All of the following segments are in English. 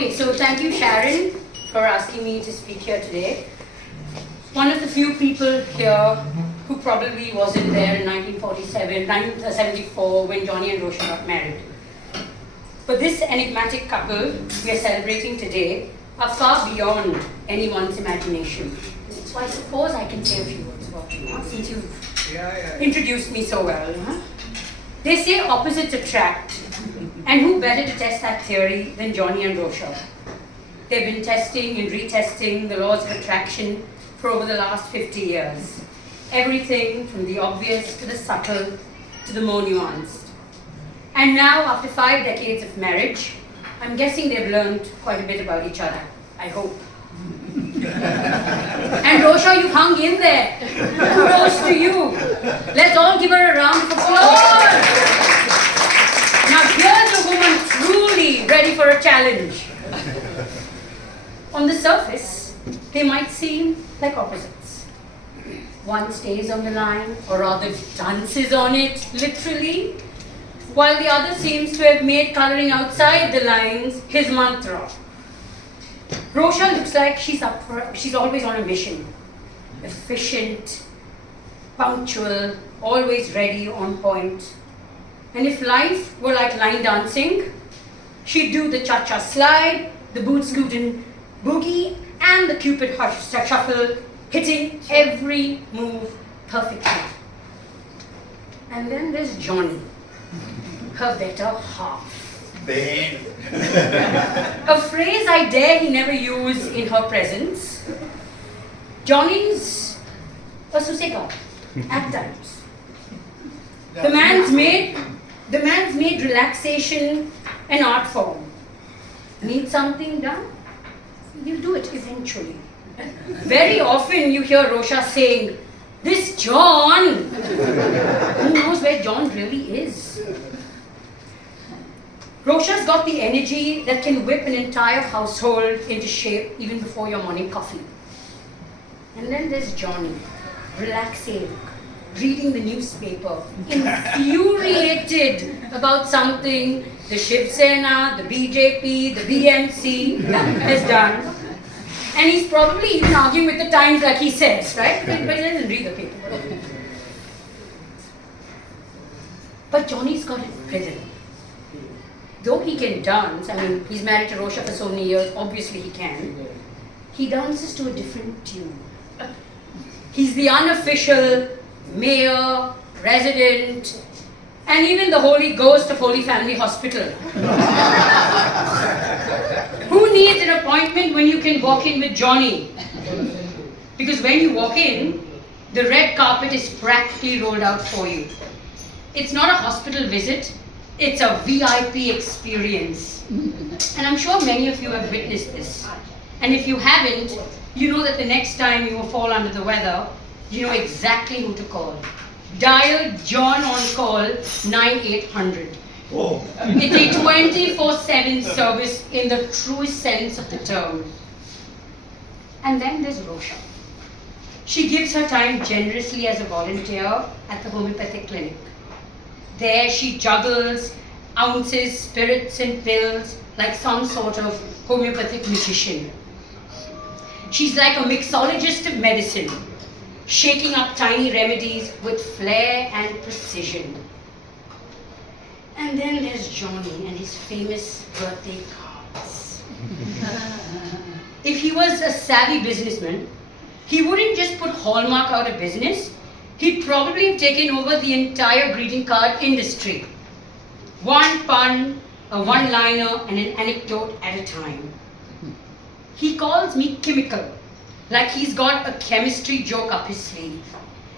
Okay, so thank you, Sharon, for asking me to speak here today. One of the few people here who probably wasn't there in 1974 when Johnny and Rosha got married. But this enigmatic couple we are celebrating today are far beyond anyone's imagination. So I suppose I can say a few words about you, since you've introduced me so well. They say opposites attract, and who better to test that theory than Johnny and Rosha? They've been testing and retesting the laws of attraction for over the last 50 years. Everything from the obvious to the subtle to the more nuanced. And now, after 5 decades of marriage, I'm guessing they've learned quite a bit about each other. I hope. And Rosha, you've hung in there. Kudos to you. Let's all give her a round of applause. Now here's a woman truly ready for a challenge. On the surface, they might seem like opposites. One stays on the line, or rather dances on it, literally, while the other seems to have made coloring outside the lines his mantra. Rosha looks like she's always on a mission. Efficient, punctual, always ready, on point. And if life were like line dancing, she'd do the cha-cha slide, the boot scootin' boogie, and the Cupid shuffle, hitting every move perfectly. And then there's Johnny, her better half. Bane. A phrase I dare he never use in her presence. Johnny's a suseka at times. The man's made relaxation an art form. Need something done? You'll do it eventually. Very often you hear Rosha saying, "This John!" Who knows where John really is? Rosha's got the energy that can whip an entire household into shape even before your morning coffee. And then there's Johnny, relaxing, reading the newspaper, infuriated about something the Shiv Sena, the BJP, the BMC has done. And he's probably even arguing with the Times like he says, right? But he doesn't read the paper. But Johnny's got it rhythm. Though he can dance, I mean, he's married to Rosha for so many years, obviously he can. He dances to a different tune. He's the unofficial mayor, president, and even the Holy Ghost of Holy Family Hospital. Who needs an appointment when you can walk in with Johnny? Because when you walk in, the red carpet is practically rolled out for you. It's not a hospital visit, it's a VIP experience. And I'm sure many of you have witnessed this. And if you haven't, you know that the next time you fall under the weather, you know exactly who to call. Dial John on call 9800. Oh. It's a 24/7 service in the truest sense of the term. And then there's Rosha. She gives her time generously as a volunteer at the homeopathic clinic. There she juggles ounces, spirits and pills like some sort of homeopathic magician. She's like a mixologist of medicine, shaking up tiny remedies with flair and precision. And then there's Johnny and his famous birthday cards. If he was a savvy businessman, he wouldn't just put Hallmark out of business. He'd probably have taken over the entire greeting card industry. One pun, a one-liner, and an anecdote at a time. He calls me chemical, like he's got a chemistry joke up his sleeve.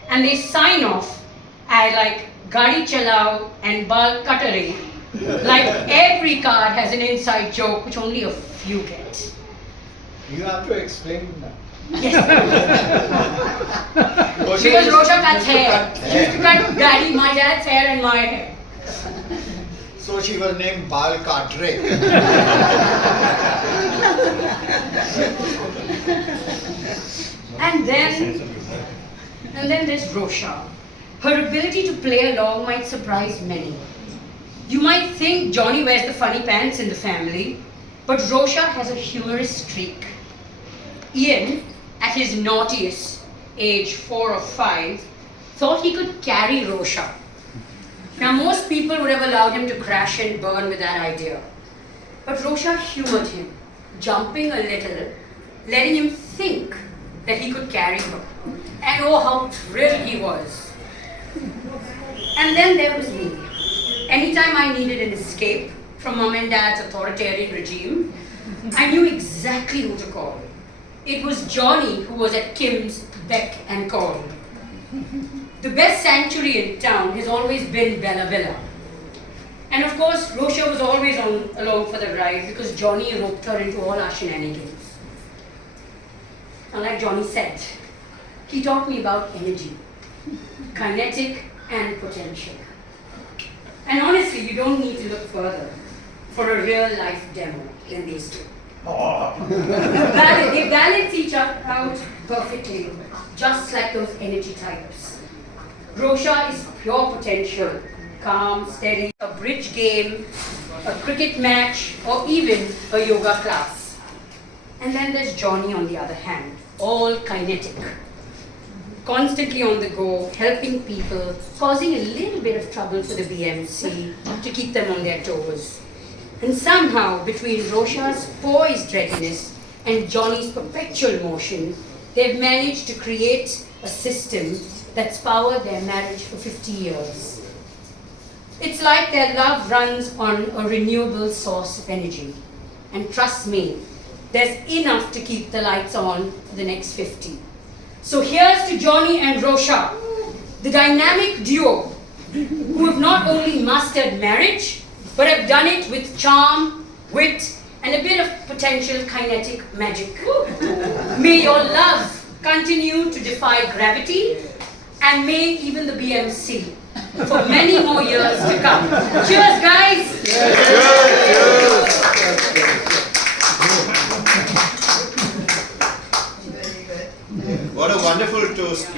And they sign off, I like Gadi Chalao and Bal Katare, like every card has an inside joke which only a few get. You have to explain that. Yes. Because Rosha cuts hair. She used to cut Daddy, my dad's hair and my hair. So she was named Bal Katre. And then there's Rosha. Her ability to play along might surprise many. You might think Johnny wears the funny pants in the family, But Rosha has a humorous streak. Ian, at his naughtiest, age 4 or 5, thought he could carry Rosha. Now, most people would have allowed him to crash and burn with that idea. But Rosha humored him, jumping a little, letting him think that he could carry her. And oh, how thrilled he was. And then there was me. Anytime I needed an escape from mom and dad's authoritarian regime, I knew exactly who to call. It was Johnny who was at Kim's beck and call. The best sanctuary in town has always been Bella Villa. And of course, Rosha was always along for the ride because Johnny roped her into all our shenanigans. And like Johnny said, he taught me about energy, kinetic and potential. And honestly, you don't need to look further for a real life demo than these two. They balance each other out perfectly, just like those energy types. Rosha is pure potential, calm, steady, a bridge game, a cricket match, or even a yoga class. And then there's Johnny on the other hand, all kinetic, constantly on the go, helping people, causing a little bit of trouble for the BMC to keep them on their toes. And somehow, between Rosha's poised readiness and Johnny's perpetual motion, they've managed to create a system that's powered their marriage for 50 years. It's like their love runs on a renewable source of energy. And trust me, there's enough to keep the lights on for the next 50. So here's to Johnny and Rosha, the dynamic duo who have not only mastered marriage, but have done it with charm, wit, and a bit of potential kinetic magic. May your love continue to defy gravity, and may even the BMC for many more years to come. Cheers, guys! What a wonderful toast.